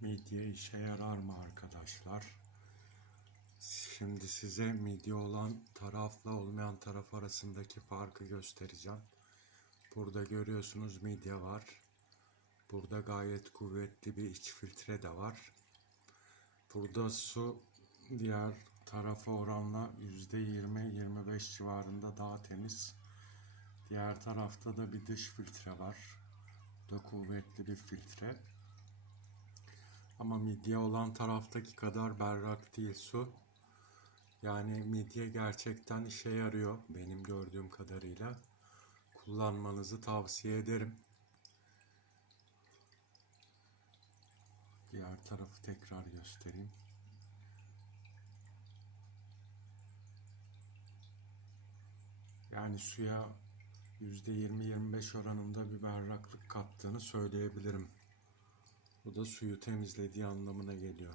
Midye işe yarar mı arkadaşlar? Şimdi size midye olan tarafla olmayan taraf arasındaki farkı göstereceğim. Burada görüyorsunuz midye var. Burada gayet kuvvetli bir iç filtre de var. Burada su diğer tarafa oranla %20-25 civarında daha temiz. Diğer tarafta da bir dış filtre var. Da kuvvetli bir filtre. Ama midye olan taraftaki kadar berrak değil su. Yani midye gerçekten işe yarıyor benim gördüğüm kadarıyla. Kullanmanızı tavsiye ederim. Diğer tarafı tekrar göstereyim. Yani suya %20-25 oranında bir berraklık kattığını söyleyebilirim. Bu da suyu temizlediği anlamına geliyor.